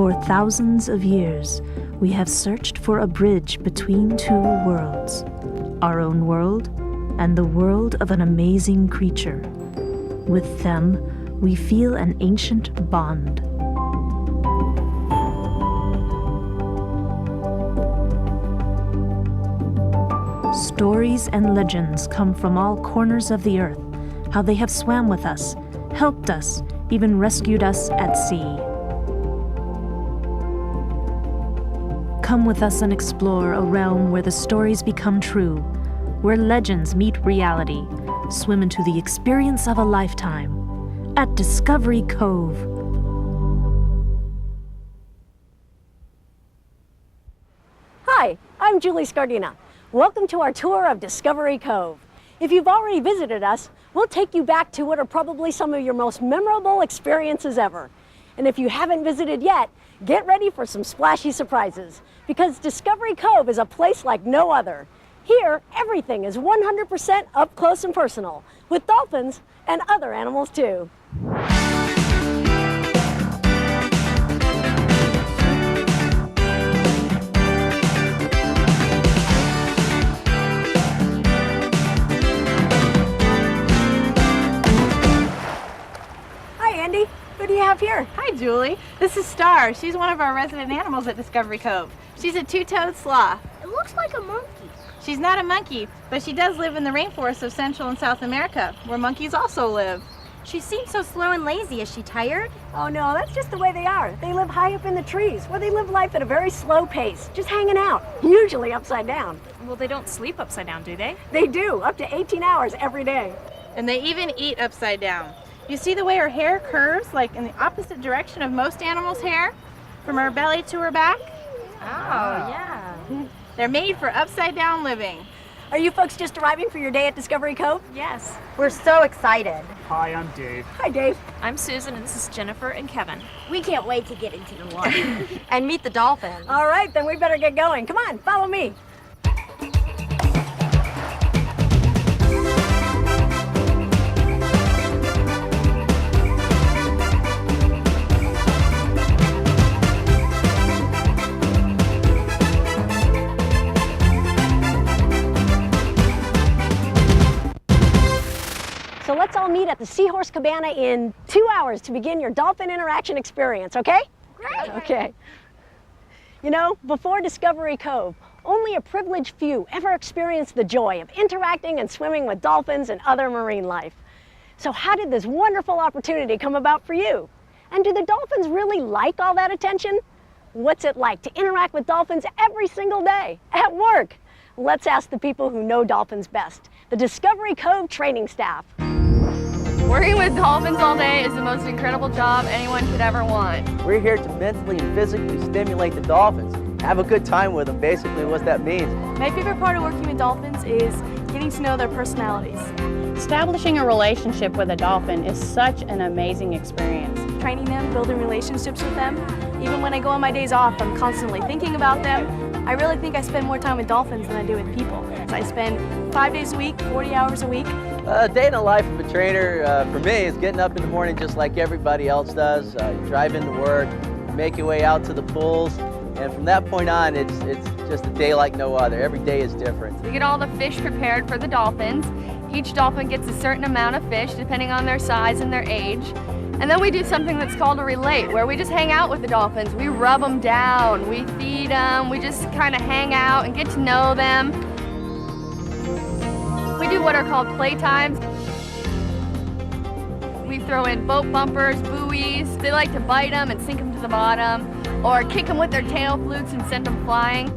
For thousands of years, we have searched for a bridge between two worlds, our own world and the world of an amazing creature. With them, we feel an ancient bond. Stories and legends come from all corners of the earth, how they have swam with us, helped us, even rescued us at sea. Come with us and explore a realm where the stories become true, where legends meet reality. Swim into the experience of a lifetime at Discovery Cove. Hi, I'm Julie Scardina. Welcome to our tour of Discovery Cove. If you've already visited us, we'll take you back to what are probably some of your most memorable experiences ever. And if you haven't visited yet, get ready for some splashy surprises, because Discovery Cove is a place like no other. Here, everything is 100% up close and personal, with dolphins and other animals too. Andy, who do you have here? Hi, Julie. This is Star. She's one of our resident animals at Discovery Cove. She's a two-toed sloth. It looks like a monkey. She's not a monkey, but she does live in the rainforests of Central and South America, where monkeys also live. She seems so slow and lazy. Is she tired? Oh no, that's just the way they are. They live high up in the trees, where they live life at a very slow pace, just hanging out, usually upside down. Well, they don't sleep upside down, do they? They do, up to 18 hours every day. And they even eat upside down. You see the way her hair curves, like in the opposite direction of most animals' hair, from her belly to her back? Oh, yeah. They're made for upside down living. Are you folks just arriving for your day at Discovery Cove? Yes. We're so excited. Hi, I'm Dave. Hi, Dave. I'm Susan, and this is Jennifer and Kevin. We can't wait to get into the water and meet the dolphins. All right, then we better get going. Come on, follow me. So let's all meet at the Seahorse Cabana in 2 hours to begin your dolphin interaction experience, okay? Great. Okay. You know, before Discovery Cove, only a privileged few ever experienced the joy of interacting and swimming with dolphins and other marine life. So how did this wonderful opportunity come about for you? And do the dolphins really like all that attention? What's it like to interact with dolphins every single day, at work? Let's ask the people who know dolphins best, the Discovery Cove training staff. Working with dolphins all day is the most incredible job anyone could ever want. We're here to mentally and physically stimulate the dolphins. Have a good time with them, basically what that means. My favorite part of working with dolphins is getting to know their personalities. Establishing a relationship with a dolphin is such an amazing experience. Training them, building relationships with them. Even when I go on my days off, I'm constantly thinking about them. I really think I spend more time with dolphins than I do with people. So I spend 5 days a week, 40 hours a week. A day in the life of a trainer, for me, is getting up in the morning just like everybody else does. You drive into work, make your way out to the pools, and from that point on, it's just a day like no other. Every day is different. We get all the fish prepared for the dolphins. Each dolphin gets a certain amount of fish depending on their size and their age. And then we do something that's called a relate, where we just hang out with the dolphins. We rub them down, we feed them, we just kind of hang out and get to know them. We do what are called playtimes. We throw in boat bumpers, buoys. They like to bite them and sink them to the bottom, or kick them with their tail flukes and send them flying.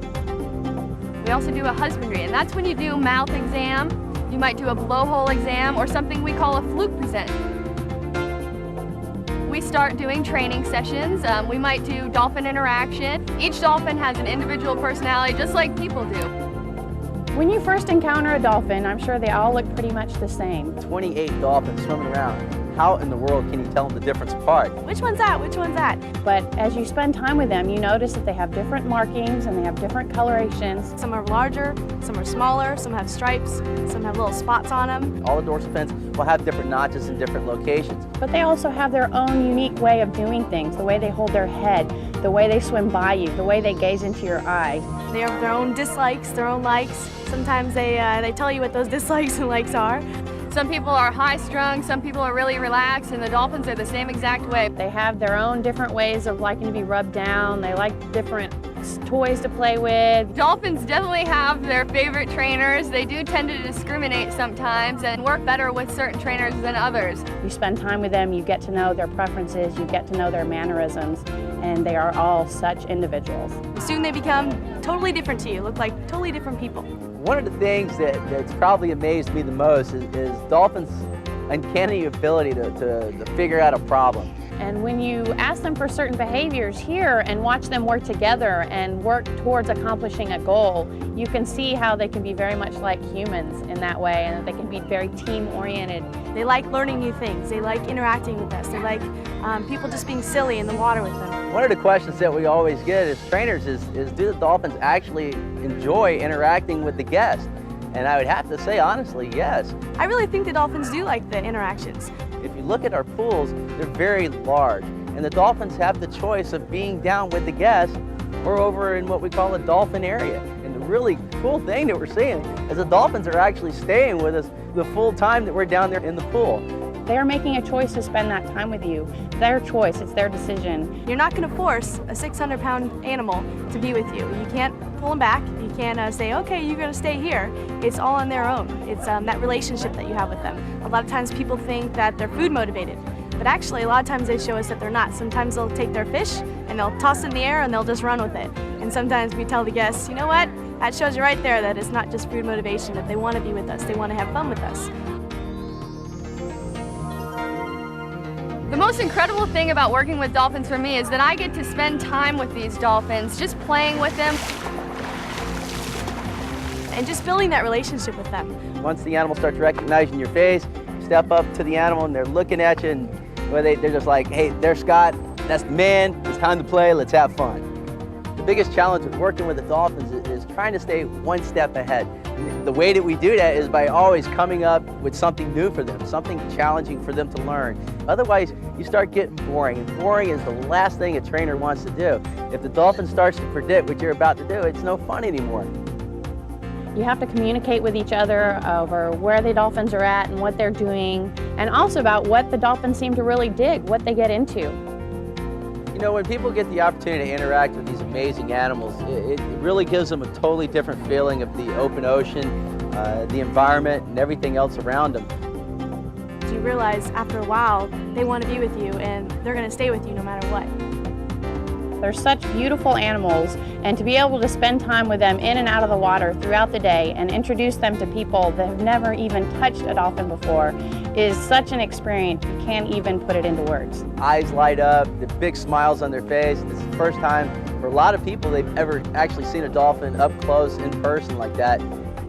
We also do a husbandry, and that's when you do mouth exam. You might do a blowhole exam, or something we call a fluke present. We start doing training sessions. We might do dolphin interaction. Each dolphin has an individual personality, just like people do. When you first encounter a dolphin, I'm sure they all look pretty much the same. 28 dolphins swimming around. How in the world can you tell them the difference apart? Which one's that? Which one's that? But as you spend time with them, you notice that they have different markings and they have different colorations. Some are larger, some are smaller, some have stripes, some have little spots on them. All the dorsal fins will have different notches in different locations. But they also have their own unique way of doing things, the way they hold their head, the way they swim by you, the way they gaze into your eyes. They have their own dislikes, their own likes. Sometimes they tell you what those dislikes and likes are. Some people are high-strung, some people are really relaxed, and the dolphins are the same exact way. They have their own different ways of liking to be rubbed down. They like different toys to play with. Dolphins definitely have their favorite trainers. They do tend to discriminate sometimes and work better with certain trainers than others. You spend time with them, you get to know their preferences, you get to know their mannerisms, and they are all such individuals. Soon they become totally different to you, look like totally different people. One of the things that's probably amazed me the most is dolphins' uncanny ability to figure out a problem. And when you ask them for certain behaviors here and watch them work together and work towards accomplishing a goal, you can see how they can be very much like humans in that way, and that they can be very team-oriented. They like learning new things. They like interacting with us. They like people just being silly in the water with them. One of the questions that we always get as trainers is do the dolphins actually enjoy interacting with the guest? And I would have to say, honestly, yes. I really think the dolphins do like the interactions. If you look at our pools, they're very large, and the dolphins have the choice of being down with the guests or over in what we call a dolphin area. And the really cool thing that we're seeing is the dolphins are actually staying with us the full time that we're down there in the pool. They are making a choice to spend that time with you. Their choice, it's their decision. You're not going to force a 600-pound animal to be with you. You can't pull them back. You can't say, okay, you're going to stay here. It's all on their own. It's that relationship that you have with them. A lot of times people think that they're food motivated, but actually a lot of times they show us that they're not. Sometimes they'll take their fish and they'll toss it in the air and they'll just run with it. And sometimes we tell the guests, you know what? That shows you right there that it's not just food motivation, that they want to be with us. They want to have fun with us. The most incredible thing about working with dolphins for me is that I get to spend time with these dolphins, just playing with them. And just building that relationship with them. Once the animal starts recognizing your face, you step up to the animal and they're looking at you, and well, they're just like, hey, there's Scott, that's the man, it's time to play, let's have fun. The biggest challenge with working with the dolphins is trying to stay one step ahead. The way that we do that is by always coming up with something new for them, something challenging for them to learn. Otherwise, you start getting boring, and boring is the last thing a trainer wants to do. If the dolphin starts to predict what you're about to do, it's no fun anymore. You have to communicate with each other over where the dolphins are at and what they're doing, and also about what the dolphins seem to really dig, what they get into. You know, when people get the opportunity to interact with these amazing animals, it really gives them a totally different feeling of the open ocean, the environment, and everything else around them. You realize after a while, they want to be with you and they're going to stay with you no matter what. They're such beautiful animals, and to be able to spend time with them in and out of the water throughout the day and introduce them to people that have never even touched a dolphin before is such an experience, you can't even put it into words. Eyes light up, the big smiles on their face. This is the first time for a lot of people they've ever actually seen a dolphin up close in person like that.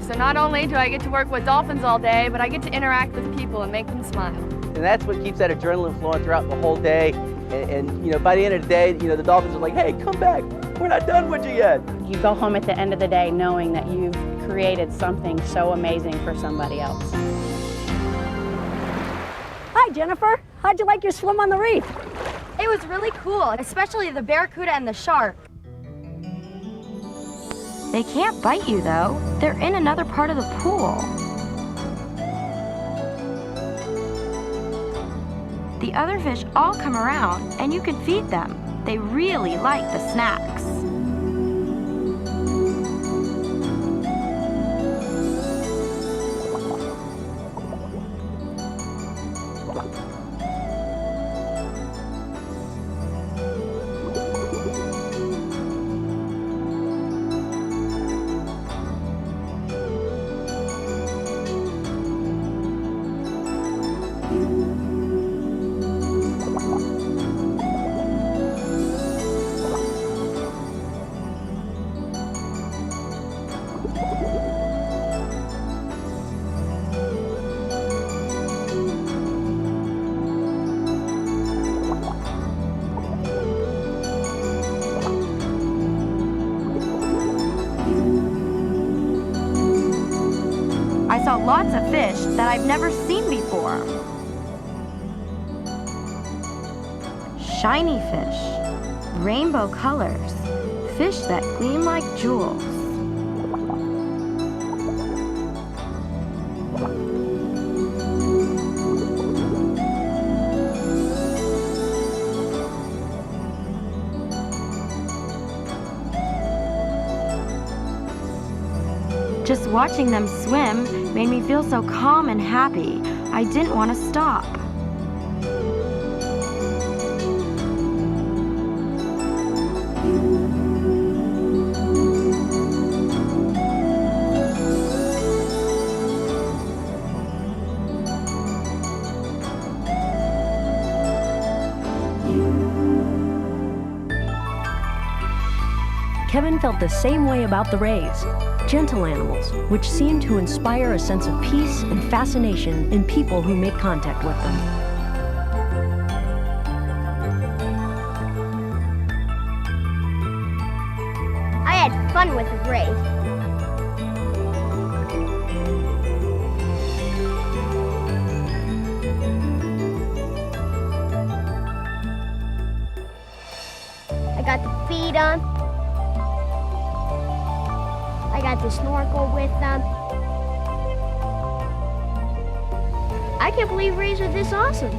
So not only do I get to work with dolphins all day, but I get to interact with people and make them smile. And that's what keeps that adrenaline flowing throughout the whole day. And you know, by the end of the day, you know, the dolphins are like, hey, come back, we're not done with you yet. You go home at the end of the day knowing that you've created something so amazing for somebody else. Hi, Jennifer. How'd you like your swim on the reef? It was really cool, especially the barracuda and the shark. They can't bite you though. They're in another part of the pool. The other fish all come around and you can feed them. They really like the snacks. I saw lots of fish that I've never seen before. Shiny fish, Rainbow colors. Fish that gleam like jewels. Just watching them swim made me feel so calm and happy. I didn't want to stop. Kevin felt the same way about the rays, gentle animals, which seem to inspire a sense of peace and fascination in people who make contact with them. I had fun with the rays. I got to feed them. I got to snorkel with them. I can't believe rays are this awesome.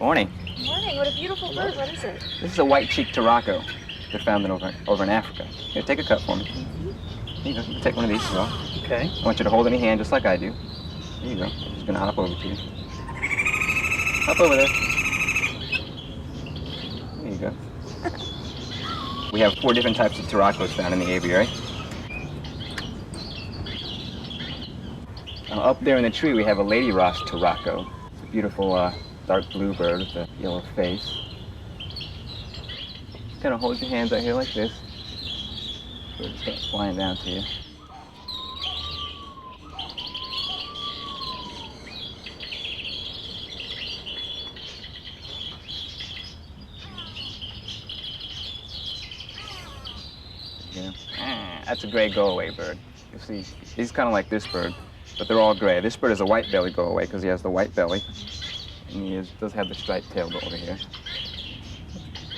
Morning. Morning, what a beautiful bird. What is it? This is a white-cheeked Turako. They're found over in Africa. Here, take a cup for me. Here you go. You can take one of these as well. Okay. I want you to hold it in your hand just like I do. There you go. I'm just gonna hop over to you. Hop over there. There you go. We have 4 different types of Turakos found in the aviary. Up there in the tree, we have a Lady Ross Turako. It's a beautiful dark blue bird with a yellow face. Just kind of hold your hands out here like this. So it just starts flying down to you. That's a gray go-away bird. You see, he's kind of like this bird, but they're all gray. This bird is a white belly go-away because he has the white belly, and he does have the striped tail over here.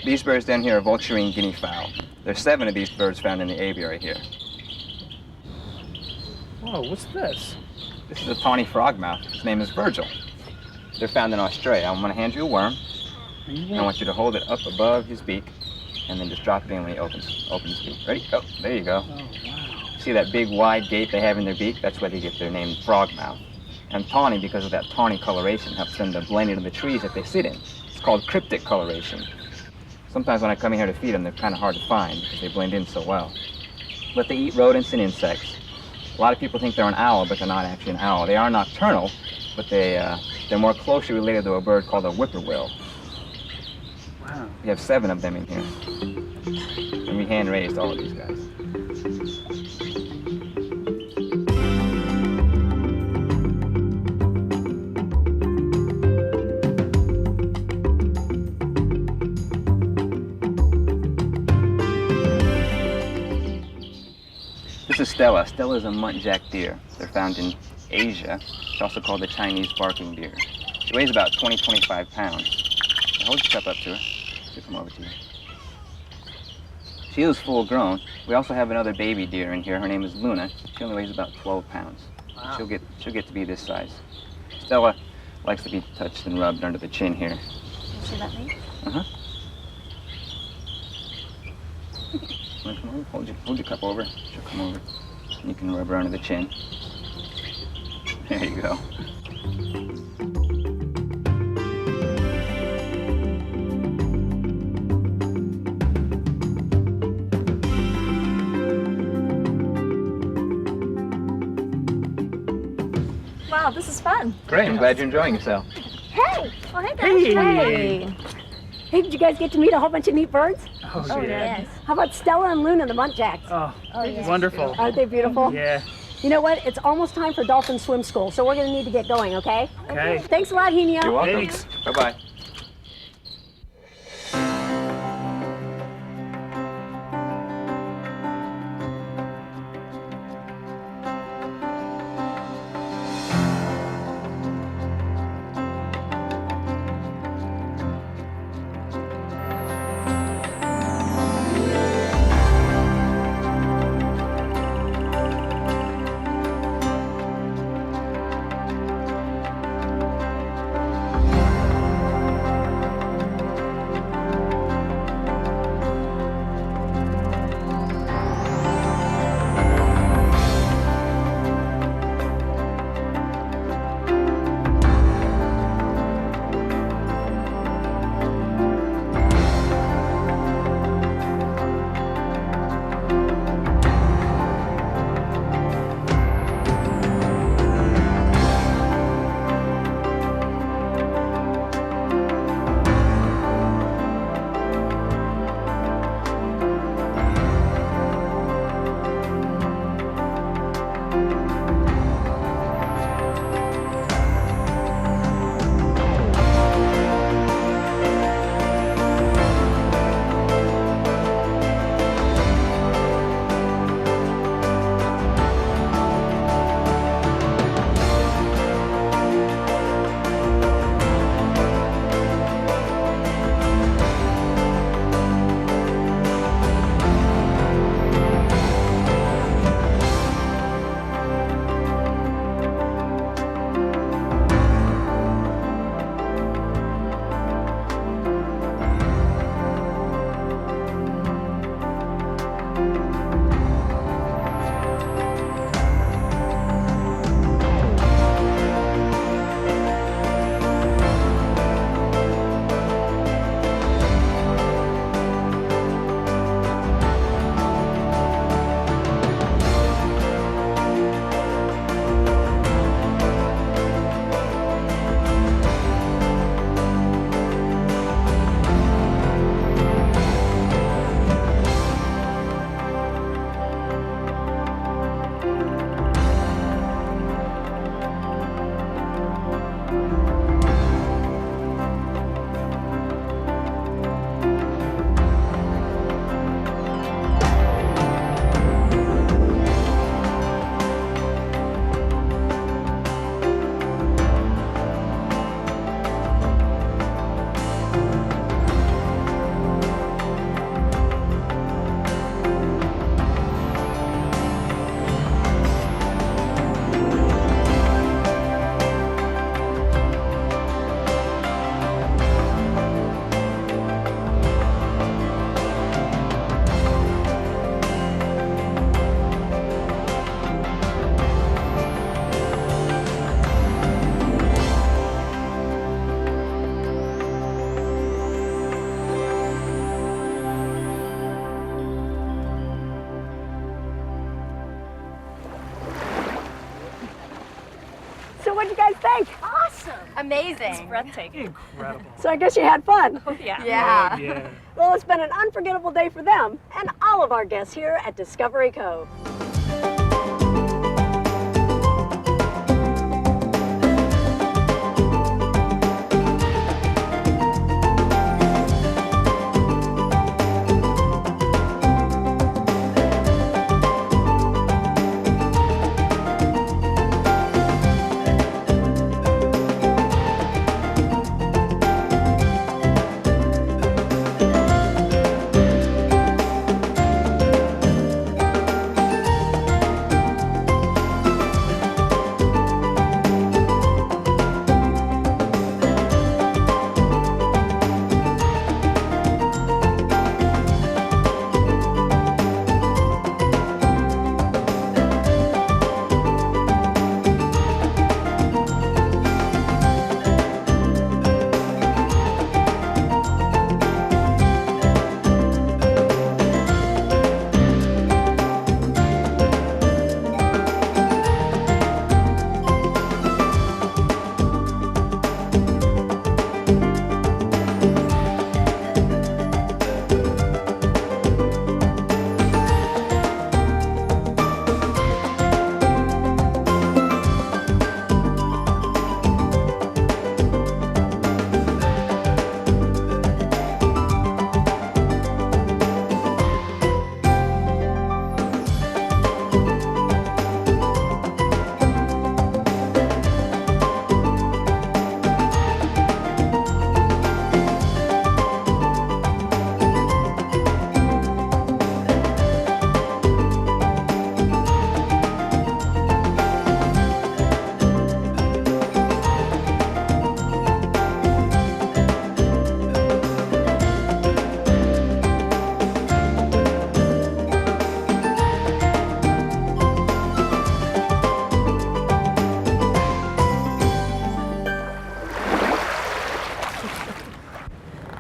These birds down here are vulturine guinea fowl. There's 7 of these birds found in the aviary here. Whoa, what's this? This is a tawny frogmouth. His name is Virgil. They're found in Australia. I'm going to hand you a worm, and I want you to hold it up above his beak, and then just drop it in when he opens his beak. Ready? Oh, there you go. Oh, wow. See that big wide gape they have in their beak? That's where they get their name frogmouth. and tawny because of that tawny coloration. Helps them to blend into the trees that they sit in. It's called cryptic coloration. Sometimes when I come in here to feed them, they're kind of hard to find because they blend in so well. But they eat rodents and insects. A lot of people think they're an owl, but they're not actually an owl. They are nocturnal, but they're more closely related to a bird called a whippoorwill. Wow. We have 7 of them in here. And we hand-raised all of these guys. This is Stella. Stella is a muntjac deer. They're found in Asia. It's also called the Chinese barking deer. She weighs about 20-25 pounds. Now hold your cup up to her. She'll come over to you. She is full grown. We also have another baby deer in here. Her name is Luna. She only weighs about 12 pounds. Wow. She'll get to be this size. Stella likes to be touched and rubbed under the chin here. See that me? Uh-huh. Come over. Hold your cup over. She'll come over. And you can rub her under the chin. There you go. Wow, this is fun. Great. I'm glad you're enjoying yourself. Hey! Oh, hey guys. Hey! Hey, did you guys get to meet a whole bunch of neat birds? Oh, yeah. Yes. How about Stella and Luna, the muntjacs? Oh, yes. Wonderful. Aren't they beautiful? Yeah. You know what? It's almost time for dolphin swim school, so we're going to need to get going, okay? Okay. Thanks a lot, Henia. You're welcome. Thanks. Bye-bye. what'd you guys think? Awesome. Amazing. Breathtaking. Incredible. So I guess you had fun. Oh, yeah. Yeah. Yeah. Well, it's been an unforgettable day for them and all of our guests here at Discovery Cove.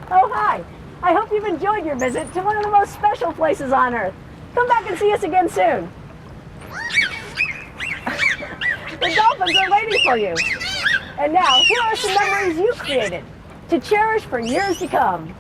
Oh, hi. I hope you've enjoyed your visit to one of the most special places on Earth. Come back and see us again soon. The dolphins are waiting for you. And now, here are some memories you created to cherish for years to come.